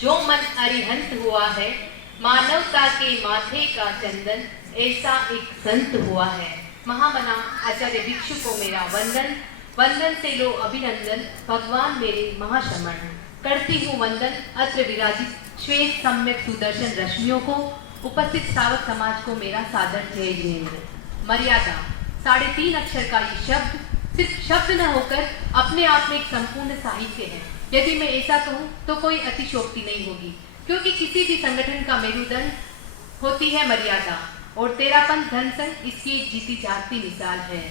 जो मन अरिहंत हुआ है, मानवता के माथे का चंदन, ऐसा एक संत हुआ है। महामना आचार्य भिक्षु को मेरा वंदन, वंदन से लो अभिनंदन, भगवान मेरे महाशमन। करती हूँ वंदन अत्र विराजित श्वेत सम्यक सुदर्शन रश्मियों को, उपस्थित सावक समाज को मेरा सादर जय जिनेन्द्र। मर्यादा 3.5 अक्षर का ये शब्द सिर्फ शब्द न होकर अपने आप में एक संपूर्ण साहित्य है। यदि मैं ऐसा कहूँ तो कोई अतिशोक्ति नहीं होगी, क्योंकि किसी भी संगठन का मेरुदंड होती है मर्यादा, और तेरापन धन संग इसकी एक जीती जागती मिसाल है।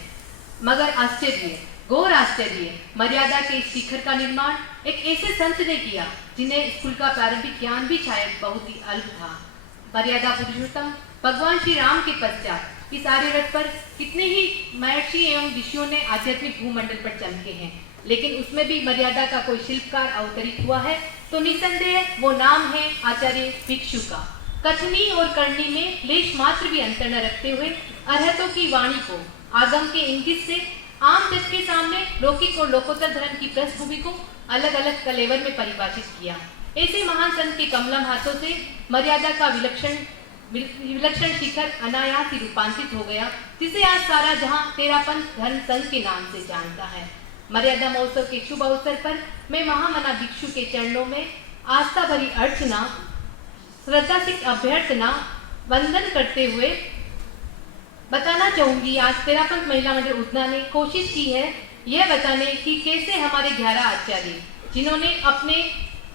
मगर आश्चर्य, घोर आश्चर्य, मर्यादा के शिखर का निर्माण एक ऐसे संत ने किया जिन्हें स्कूल का प्रारंभिक ज्ञान भी शायद बहुत ही अल्प था। मर्यादा पुरुषोत्तम भगवान श्री राम के पश्चात इस आर्यव्रत पर कितने ही महर्षि एवं ऋषियों ने आध्यात्मिक भूमंडल पर चमके हैं, लेकिन उसमें भी मर्यादा का कोई शिल्पकार अवतरित हुआ है तो निसंदेह वो नाम है आचार्य भिक्षु का। कथनी और करनी में लेश मात्र भी अंतर न रखते हुए अरहतों की वाणी को आगम के इंगित से आम जन के सामने लौकिक और लोकोत्तर धर्म की पृष्ठभूमि को अलग अलग कलेवर में परिभाषित किया। ऐसे महान संत के कमलम हाथों से मर्यादा का विलक्षण शिखर अनायास ही रूपांतरित हो गया, जिसे आज सारा जहां तेरापन धर्म संघ के नाम से जानता है। मर्यादा महोत्सव के शुभ अवसर पर मैं महामना भिक्षु के चरणों में आस्था भरी अर्चना, श्रद्धा से अभ्यर्थना, वंदन करते हुए बताना चाहूंगी, आज तेरापंथ महिला मंडल उतना ने कोशिश की है यह बताने की कैसे हमारे 11 आचार्य जिन्होंने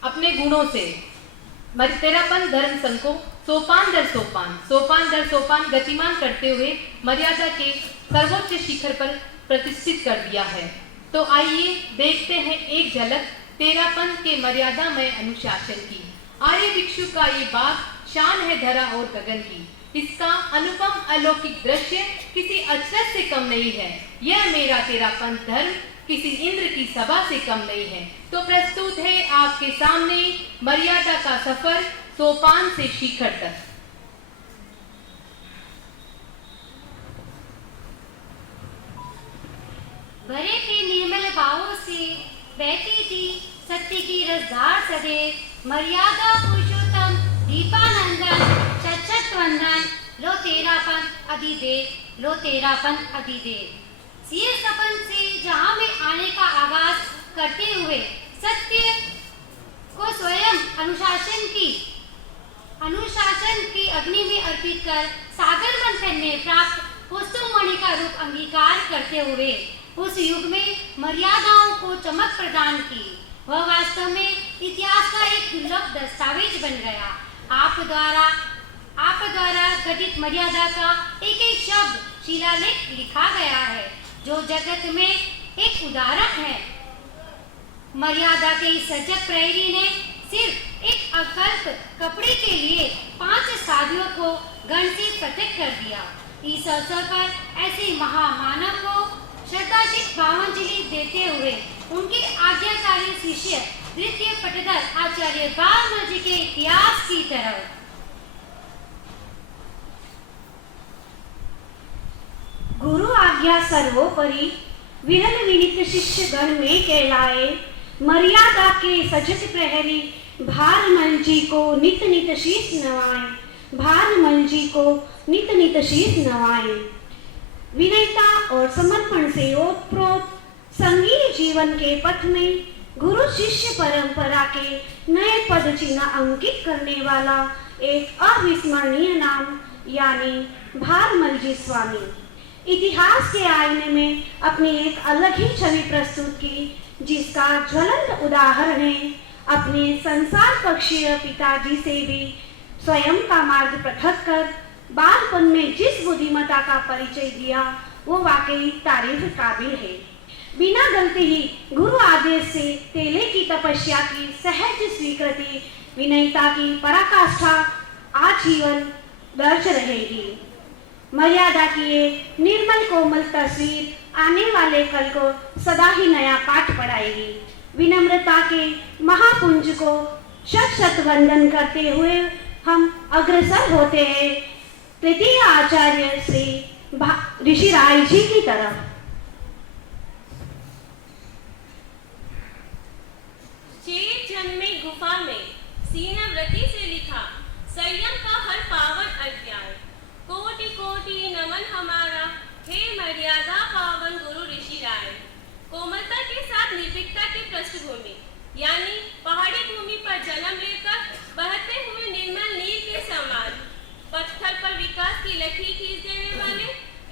अपने गुणों से तेरापंथ धर्म संघ को सोपान दर सोपान गतिमान करते हुए मर्यादा के सर्वोच्च शिखर पर प्रतिष्ठित कर दिया है। तो आइए देखते हैं एक झलक तेरापंथ के मर्यादा में अनुशासन की। आर्य भिक्षु का ये बाग शान है धरा और गगन की, इसका अनुपम अलौकिक दृश्य किसी अचरज से कम नहीं है। यह मेरा तेरापंथ धर्म किसी इंद्र की सभा से कम नहीं है। तो प्रस्तुत है आपके सामने मर्यादा का सफर सोपान से शिखर तक। भरे थे निर्मल भावों से बहती थी सत्य की रसधार सदैव। मर्यादा पुरुषोत्तम दीपानंदन शत वंदन, लो तेरापंथ अधिदेव, लो तेरापंथ अधिदेव। सिर सपन से जहां में आने का आगाज करते हुए सत्य को स्वयं अनुशासन की अग्नि में अर्पित कर सागर मंथन में प्राप्त कुसुम मणि का रूप अंगीकार करते हुए उस युग में मर्यादाओं को चमक प्रदान की। वह वास्तव में इतिहास का एक दुर्लभ दस्तावेज बन गया। आप द्वारा गठित मर्यादा का एक एक शब्द शिलालेख लिखा गया है, जो जगत में एक उदाहरण है। मर्यादा के सजग प्रहरी ने सिर्फ एक अकल्प कपड़े के लिए 5 साधुओं को गण से पृथक कर दिया। इस अवसर पर ऐसे महामानव को श्रद्धाचित भावांजलि देते हुए उनके आज्ञाकारी शिष्य द्वितीय पटधर आचार्य बालमल जी के इतिहास की तरफ। गुरु आज्ञा सर्वोपरि, विरल विनीत शिष्य गण में कहलाए। मर्यादा के सजग प्रहरी भारमल जी को नित नित शीश नवाए, भारमल जी को नित नित शीश नवाए। विनयता और समर्पण से ओतप्रोत संगीन जीवन के पथ में गुरु शिष्य परंपरा के नए पद चिन्ह अंकित करने वाला एक अविस्मरणीय नाम यानी भारमल जी स्वामी। इतिहास के आईने में अपनी एक अलग ही छवि प्रस्तुत की, जिसका ज्वलंत उदाहरण है अपने संसार पक्षीय पिताजी से भी स्वयं का मार्ग पृथक कर बालपन में जिस बुद्धिमत्ता का परिचय दिया वो वाकई तारीफ काबिल है। बिना गलती ही गुरु आदेश से तेले की तपस्या की सहज स्वीकृति, विनयता की पराकाष्ठा आजीवन दर्ज रहेगी। मर्यादा की ये निर्मल कोमल तस्वीर आने वाले कल को सदा ही नया पाठ पढ़ाएगी। विनम्रता के महापुंज को शत शत वंदन करते हुए हम अग्रसर होते हैं तृतीय आचार्य श्री ऋषि राय जी की तरफ। जे जन्म में गुफा में सीनाव्रती से लिखा संयम का हर पावन अध्याय। कोटि कोटि नमन हमारा, हे मर्यादा पावन गुरु ऋषि राय। कोमलता के साथ निर्भीकता की पृष्ठभूमि, यानी पहाड़ी भूमि पर जन्म लेकर बहते हुए निर्मल नीर के समान पत्थर पर विकास की लकीर खींच देने वाले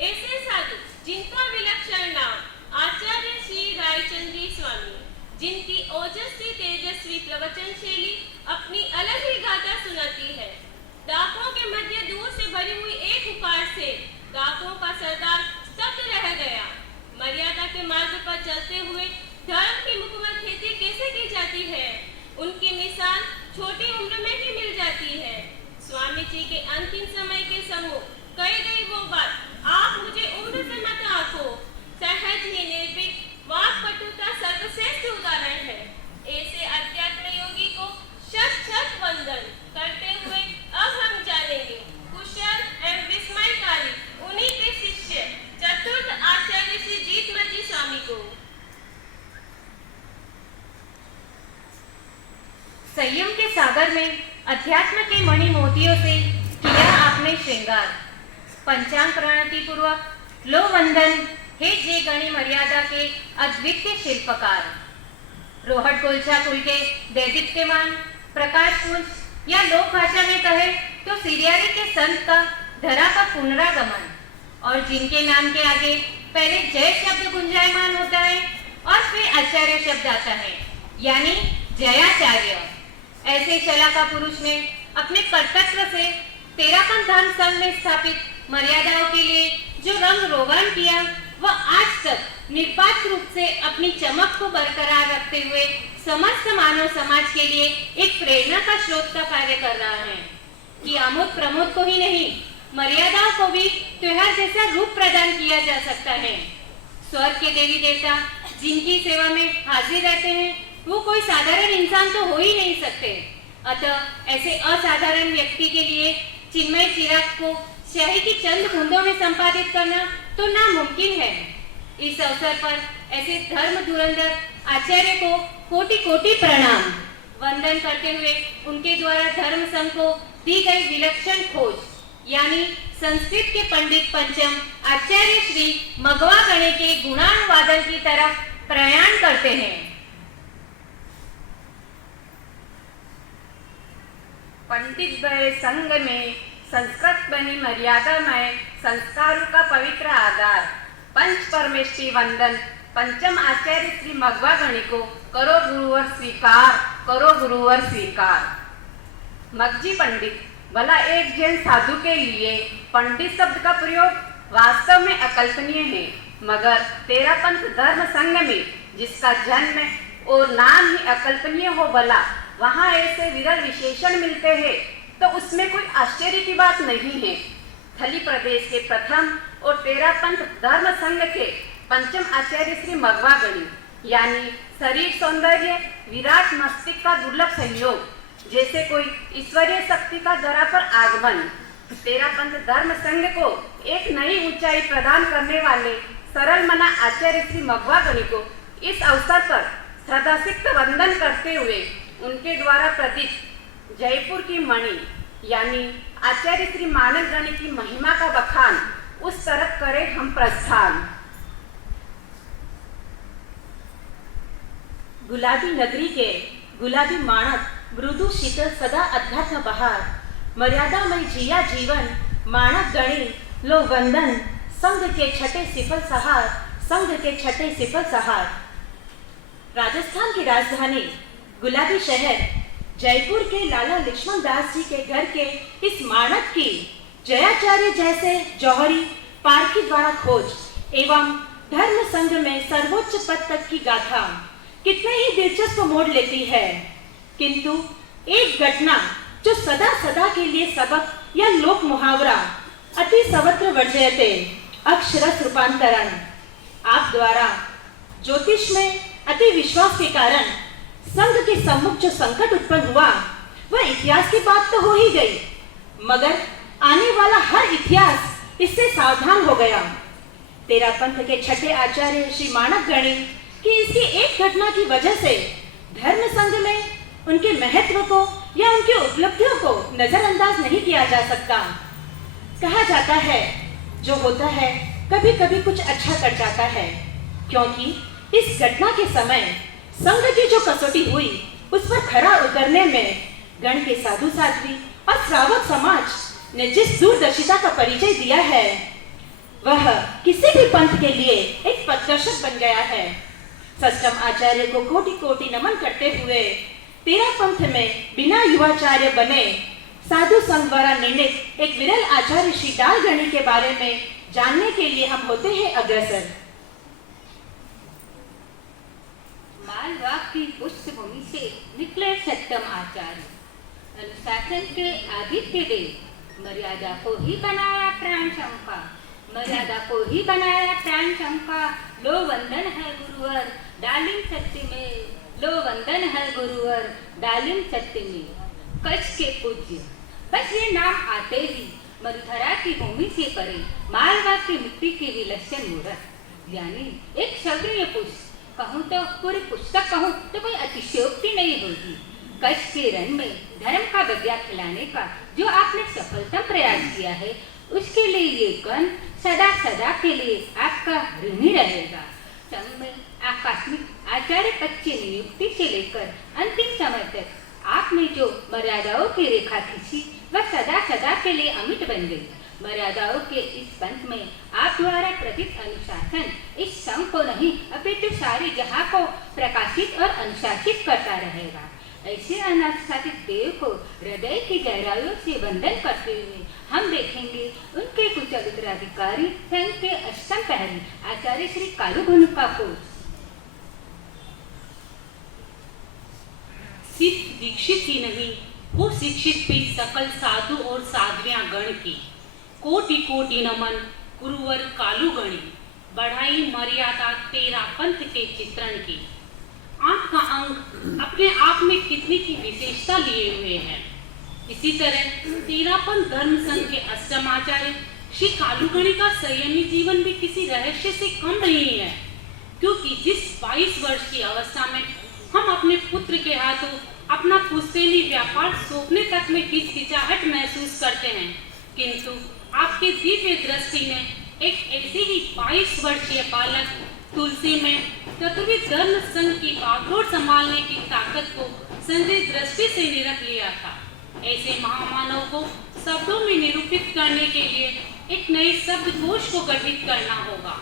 ऐसे साधु जिनका विलक्षण नाम आचार्य श्री रायचंद्री स्वामी, जिनकी ओजस्वी तेजस्वी प्रवचन शैली अपनी अलग ही गाथा सुनाती है। डाकों के मध्य दूर से भरी हुई एक पुकार से डाकों का सरदार स्तब्ध रह गया। मर्यादा के मार्ग पर चलते हुए धर्म की मुकम्मल खेती कैसे की जाती है, उनकी मिसाल छोटी उम्र में ही मिल जाती है। स्वामी जी के अंतिम समय के समूह कही गई वो बात, आप मुझे उम्र से मत आंको, सहज ही निर्भीक वाक पटुता सर्वश्रेष्ठ उदाहरण है। ऐसे अध्यात्म योगी को शत शत वंदन करते हुए अब हम जानेंगे कुशल एवं विस्मयकारी उन्हीं के शिष्य चतुर्थ आचार्य श्री जीतमती स्वामी को। संयम के सागर में अध्यात्म के मणि मोतियों से किया आपने श्रृंगार। पंचांग प्रणति पूर्वक लो वंदन, हे जे गणी मर्यादा के अद्वितीय शिल्पकार। रोहट गोलछा कुल के दैदीप्यमान प्रकाश पुंज या लोक भाषा में कहे तो सिरियारी के संत का धरा का पुनरागमन, और जिनके नाम के आगे पहले जय शब्द गुंजायमान होता है और फिर आचार्य शब्द आता है, यानी जयाचार्य। ऐसे शलाका पुरुष ने अपने कर्तव्य से तेरापन धर्म संघ में स्थापित मर्यादाओं के लिए जो रंग रोगन किया, वह आज तक निष्पक्ष रूप से अपनी चमक को बरकरार रखते हुए समस्त मानव समाज के लिए एक प्रेरणा का स्रोत का कार्य कर रहा है कि आमोद प्रमोद को ही नहीं, मर्यादाओं को भी त्योहार जैसा रूप प्रदान किया जा सकता है। स्वर्ग के देवी देवता जिनकी सेवा में हाजिर रहते हैं, वो कोई साधारण इंसान तो हो ही नहीं सकते। अतः ऐसे असाधारण व्यक्ति के लिए चिन्मय चिराग को स्याही की चंद बूंदों में संपादित करना तो नामुमकिन है। इस अवसर पर ऐसे धर्म धुरंधर आचार्य को कोटि कोटि प्रणाम। वंदन करते हुए उनके द्वारा धर्म संघ को दी गई विलक्षण खोज, यानी संस्कृत के पंडित पंचम आचार्य श्री मगवा गणे के गुणानुवादन की तरफ प्रयाण करते हैं। पंडित द्वय संग में संस्कृत बनी मर्यादा में संस्कारों का पवित्र आधार। पंच परमेष्टि वंदन पंचम आचार्य श्री मगवा गणी को करो गुरुवर स्वीकार, करो गुरुवर स्वीकार। मगजी पंडित, भला एक जैन साधु के लिए पंडित शब्द का प्रयोग वास्तव में अकल्पनीय है, मगर तेरापंथ धर्म संघ में जिसका जन्म और नाम ही अकल्पनीय हो, भला वहाँ ऐसे विरल विशेषण मिलते हैं तो उसमें कोई आश्चर्य की बात नहीं है। थली प्रदेश के प्रथम और तेरापंथ धर्म संघ के पंचम आचार्य श्री मगवा गणी, यानी शरीर सौंदर्य विराट मस्तिष्क का दुर्लभ संयोग, जैसे कोई ईश्वरीय शक्ति का धरा पर आगमन, तेरापंथ धर्म संघ को एक नई ऊंचाई प्रदान करने वाले सरल मना आचार्य श्री मगवा गणी को इस अवसर पर श्रद्धासिक्त वंदन करते हुए उनके द्वारा प्रतीत जयपुर की मणि, यानी आचार्य श्री मानव गणी की महिमा का बखान उस तरफ करें हम प्रस्थान। गुलाबी नगरी के गुलाबी माणक मृदु शीतल सदा अध्यात्म बहार, मर्यादामय जिया जीवन माणक गणी लो वंदन, संघ के छठे सिफल सहार, संघ के छठे सिफल सहार। राजस्थान की राजधानी गुलाबी शहर जयपुर के लाला लक्ष्मण दास जी के घर के इस माणक की जयाचार्य जैसे जौहरी पारखी द्वारा खोज एवं धर्म संघ में सर्वोच्च पद तक की गाथा कितने ही दिलचस्प मोड़ लेती है, किंतु एक घटना जो सदा सदा के लिए सबक या लोक मुहावरा अति सर्वत्र वर्जयते अक्षरस रूपांतरण आप द्वारा ज्योतिष में अति विश्वास के कारण संघ के सम्मुख जो संकट उत्पन्न हुआ वह इतिहास की बात तो हो ही गई, मगर आने वाला हर इतिहास इससे सावधान हो गया। तेरापंथ के छठे आचार्य श्री माणक गणी की इसकी एक घटना की वजह से धर्म संघ में उनके महत्व को या उनकी उपलब्धियों को नजरअंदाज नहीं किया जा सकता। कहा जाता है जो होता है कभी कभी कुछ अच्छा कर जाता है, क्योंकि इस घटना के समय संघ की जो कसौटी हुई उस पर खरा उतरने में गण के साधु साध्वी और श्रावक समाज ने जिस दूरदर्शिता का परिचय दिया है वह किसी भी पंथ के लिए एक पथदर्शक बन गया है। षष्ठम आचार्य को कोटि कोटि नमन करते हुए 13 पंथ में बिना युवाचार्य बने साधु संघ द्वारा निर्णित एक विरल आचार्य श्री डालगणी के बारे में जानने के लिए हम होते हैं अग्रसर। मालवाक की पृष्ठभूमि से निकले सप्तम आचार्य अनुशासन के आदित्य देव। मर्यादा को ही बनाया प्राण चंपा, मर्यादा को ही बनाया प्राण चंपा। लो वंदन है गुरुवर डालिम सत्य में, लो वंदन है गुरुवर डालिम सत्य में। कच्छ के पूज्य, बस ये नाम आते ही मरुधरा की भूमि से परे मालवा की मिट्टी के विलक्षण मूर्त, यानी एक क्षत्रिय पुरुष। कहूँ तो पूरी पुस्तक कहूँ तो कोई अतिशयोक्ति नहीं होगी। कच्छ के रण में धर्म का बगिया खिलाने का जो आपने सफलतम प्रयास किया है उसके लिए ये कण सदा सदा के लिए आपका ऋणी रहेगा। सब में आकस्मिक आचार्य पद की नियुक्ति से लेकर अंतिम समय तक आपने जो मर्यादाओं की रेखा खींची वह सदा सदा के लिए अमिट बन गई। मर्यादाओं के इस पंथ में आप द्वारा प्रतीत अनुशासन इस संघ को नहीं अपितु सारे जहां को प्रकाशित और अनुशासित करता रहेगा। ऐसे अनुशासित देव को हृदय की गहराइयों से वंदन करते हुए हम देखेंगे उनके कुशल उत्तराधिकारी संघ के अष्टम पहरी आचार्य श्री कालूगुणिका को। सिर्फ दीक्षित ही नहीं, वो शिक्षित भी सकल साधु और साध्वियां गण की कोटि कोटि नमन गुरुवर कालूगणी। बढ़ाई मर्यादा 13 पंथ के चित्रण की। 8 का अंग अपने आप में कितनी की विशेषता लिए हुए है। इसी तरह 13 पंथ धर्म संघ के अष्टम आचार्य श्री कालूगणी का संयमी जीवन भी किसी रहस्य से कम नहीं है, क्योंकि जिस 22 वर्ष की अवस्था में हम अपने पुत्र के हाथों अपना पुश्तैनी व्यापार सौंपने तक में हिचकिचाहट महसूस करते हैं, किंतु आपकी दिव्य दृष्टि ने एक ऐसी ही 22 वर्षीय बालक तुलसी में चतुर्विध धर्म संघ की बागडोर संभालने की ताकत को संजय दृष्टि से निरख लिया था। ऐसे महामानव को शब्दों में निरूपित करने के लिए एक नए शब्दकोश को गठित करना होगा।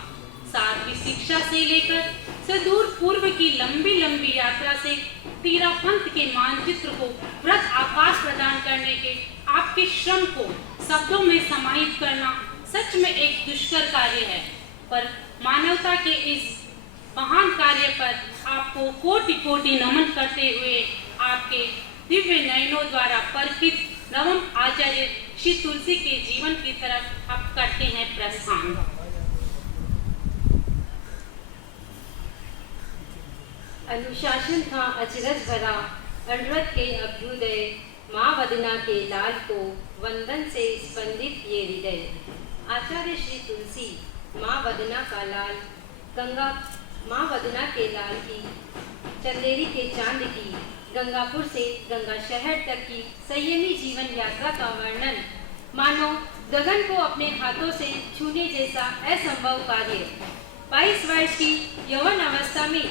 साध्वी शिक्षा से लेकर सुदूर पूर्व की लंबी लंबी यात्रा से 13 पंथ के मानचित्र को वृहत आकाश प्रदान करने के आपके श्रम को शब्दों में समाहित करना सच में एक दुष्कर कार्य है, पर मानवता के इस महान कार्य पर आपको कोटि कोटि नमन करते हुए आपके दिव्य नयनों द्वारा परिचित नवम आचार्य श्री तुलसी के जीवन की तरफ आप करते हैं प्रस्थान। अनुशासन था अचरज भरा अनरत के अभ्युदय, माँ वदना के लाल को वंदन से स्पंदित ये हृदय। आचार्य श्री तुलसी माँ वदना का लाल, गंगा माँ वदना के लाल की, चंदेरी के चांद की, गंगापुर से गंगा शहर तक की संयमी जीवन यात्रा का वर्णन मानो गगन को अपने हाथों से छूने जैसा असंभव कार्य। 22 वर्ष की यौवन अवस्था में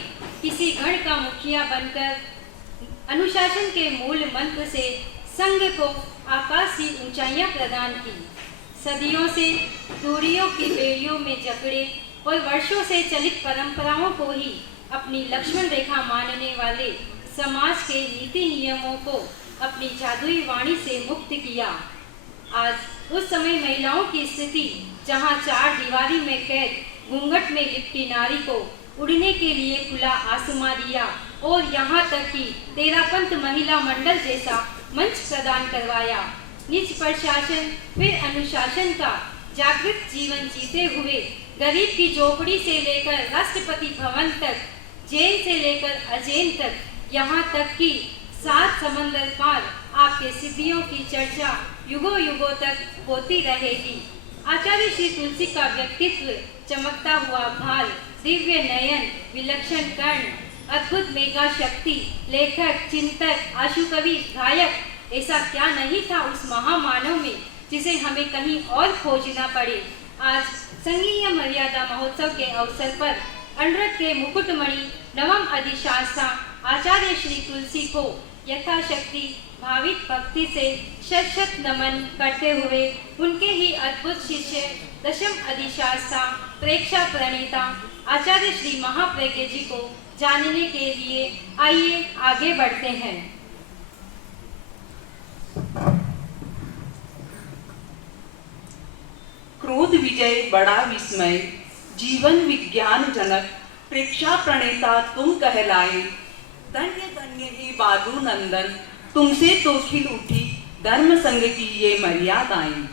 किसी गण का मुखिया बनकर अनुशासन के मूल मंत्र से संघ को आकाशी ऊंचाइयां प्रदान की। सदियों से दूरियों की बेड़ियों में जकड़े और वर्षों से चलित परंपराओं को ही अपनी लक्ष्मण रेखा मानने वाले समाज के नीति नियमों को अपनी जादुई वाणी से मुक्त किया। आज उस समय महिलाओं की स्थिति जहां 4 दीवारी में कैद घूंघट में लिपटी नारी को उड़ने के लिए खुला आसमां दिया और यहाँ तक कि 13 पंथ महिला मंडल जैसा मंच प्रदान करवाया। निज प्रशासन फिर अनुशासन का जागृत जीवन जीते हुए गरीब की झोपड़ी से लेकर राष्ट्रपति भवन तक, जैन से लेकर अजैन तक, यहाँ तक कि 7 समंदर पार आपके सिद्धियों की चर्चा युगों युगों तक होती रहेगी। आचार्य श्री तुलसी का व्यक्तित्व चमकता हुआ भाल, दिव्य नयन, विलक्षण कर्ण, अद्भुत मेघा शक्ति, लेखक, चिंतक, आशु कवि, गायक ऐसा क्या नहीं था उस महामानव में जिसे हमें कहीं और खोजना पड़े। आज संघीय मर्यादा महोत्सव के अवसर पर अनरत के मुकुटमणि नवम अधिशास्त्रा आचार्य श्री तुलसी को यथाशक्ति भावित भक्ति से शत शत नमन करते हुए उनके ही अद्भुत शिष्य दशम अधिशास्त्रा प्रेक्षा प्रणेता आचार्य श्री महाप्रज्ञ जी को जानने के लिए आइए आगे बढ़ते हैं। क्रोध विजय बड़ा विस्मय, जीवन विज्ञान जनक, प्रेक्षा प्रणेता तुम कहलाए। धन्य धन्य ही बालू नंदन, तुमसे तो खिल उठी धर्म संघ की ये मर्यादाएं।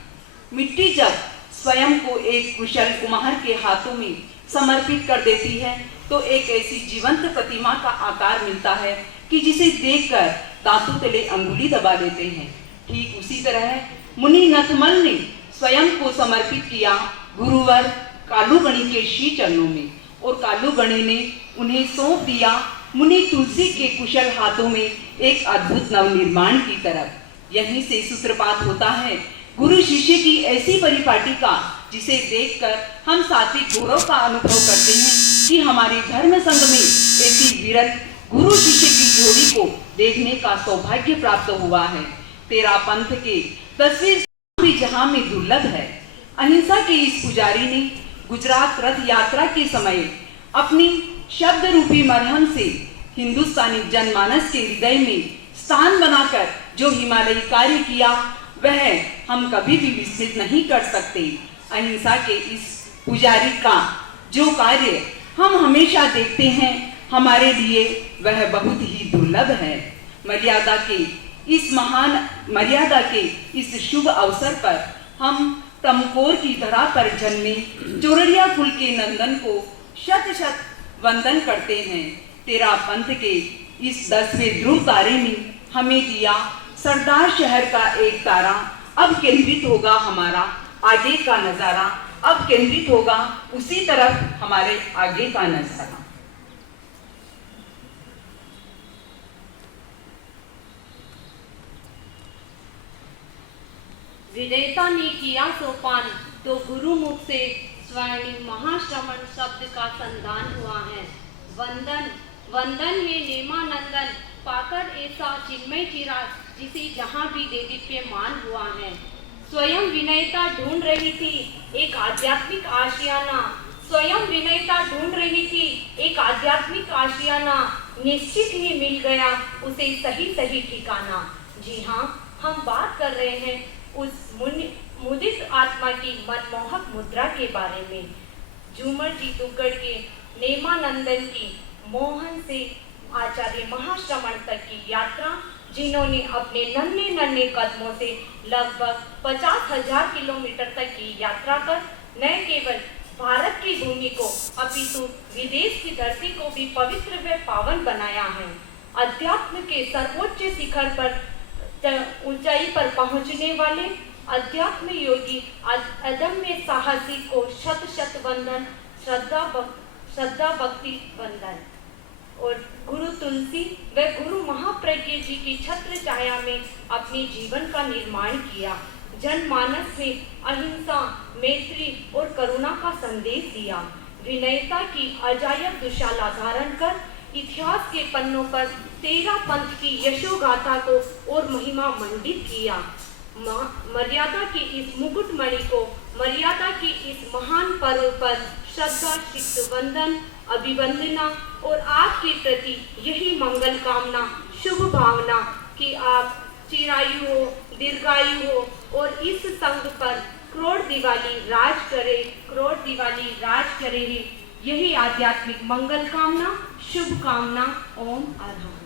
मिट्टी जब स्वयं को एक कुशल कुम्हार के हाथों में समर्पित कर देती है तो एक ऐसी जीवंत प्रतिमा का आकार मिलता है कि जिसे देखकर दांतों तले अंगुली दबा लेते हैं। ठीक उसी तरह मुनि नथमल ने स्वयं को समर्पित किया गुरुवर कालूगणी के श्री चरणों में, और कालूगणी ने उन्हें सौंप दिया मुनि तुलसी के कुशल हाथों में एक अद्भुत नवनिर्माण की तरफ। यहीं से सूत्रपात होता है गुरु शिष्य की ऐसी परिपाटी का जिसे देखकर हम सात्विक गौरव का अनुभव करते हैं कि हमारे धर्म संघ में ऐसी विरत गुरु शिष्य की जोड़ी को देखने का सौभाग्य प्राप्त हुआ है। तेरा पंथ के तस्वीर भी जहां में दुर्लभ है। अहिंसा के इस पुजारी ने गुजरात रथ यात्रा के समय अपनी शब्द रूपी मरहम से हिंदुस्तानी जनमानस के हृदय में स्थान बनाकर जो हिमालयी कार्य किया वह हम कभी भी विस्मृत नहीं कर सकते। अहिंसा के इस पुजारी का जो कार्य हम हमेशा देखते हैं हमारे लिए वह बहुत ही दुर्लभ है। मर्यादा के इस शुभ अवसर पर हम तमकोर की धरा पर जन्मे चोरड़िया कुल के नंदन को शत शत वंदन करते हैं। तेरा पंथ के इस 10वें ध्रुव तारे ने हमें दिया सरदार शहर का एक तारा। अब केंद्रित होगा हमारा आगे का नजारा, अब केंद्रित होगा उसी तरफ हमारे आगे का नजारा। विदेता ने किया सोपान तो गुरु मुख से स्वर्णिम महाश्रवण शब्द का संधान हुआ है। वंदन वंदन है नेमानंदन, पाकर ऐसा चिन्मय चिराग जिसे जहाँ भी देदीप्यमान हुआ है। स्वयं विनयता ढूंढ रही थी एक आध्यात्मिक आशियाना, स्वयं विनयता ढूंढ रही थी एक आध्यात्मिक आशियाना, निश्चित ही मिल गया उसे सही सही ठिकाना। जी हाँ, हम बात कर रहे हैं उस मुदित आत्मा की मनमोहक मुद्रा के बारे में। झूमर जी दुग्गड़ के नेमानंदन की मोहन से आचार्य महाश्रवण तक की यात्रा, जिन्होंने अपने नन्हे नन्हे कदमों से लगभग 50,000 किलोमीटर तक की यात्रा कर न केवल भारत की भूमि को अपितु विदेश की धरती को भी पवित्र व पावन बनाया है। अध्यात्म के सर्वोच्च शिखर पर ऊंचाई पर पहुंचने वाले अध्यात्म योगी अदम्य साहसी को शत शत वंदन, श्रद्धा भक्ति वंदन। और गुरु तुलसी व गुरु महाप्रज्ञ जी की छत्र छाया में अपने जीवन का निर्माण किया। जनमानस में अहिंसा, मैत्री और करुणा का संदेश दिया। विनयता की अजायब दुशाला धारण कर इतिहास के पन्नों पर 13 पंथ की यशोगाथा को और महिमा मंडित किया। मर्यादा की इस मुकुटमणि को मर्यादा की इस महान पर्व पर श्रद्धा, सिक्त वंदन, अभिवंदना और आपके प्रति यही मंगल कामना, शुभ भावना कि आप चिरायु हो, दीर्घायु हो और इस संघ पर करोड़ दिवाली राज करे, करोड़ दिवाली राज करे ही। यही आध्यात्मिक मंगल कामना, शुभ कामना। ओम आधार।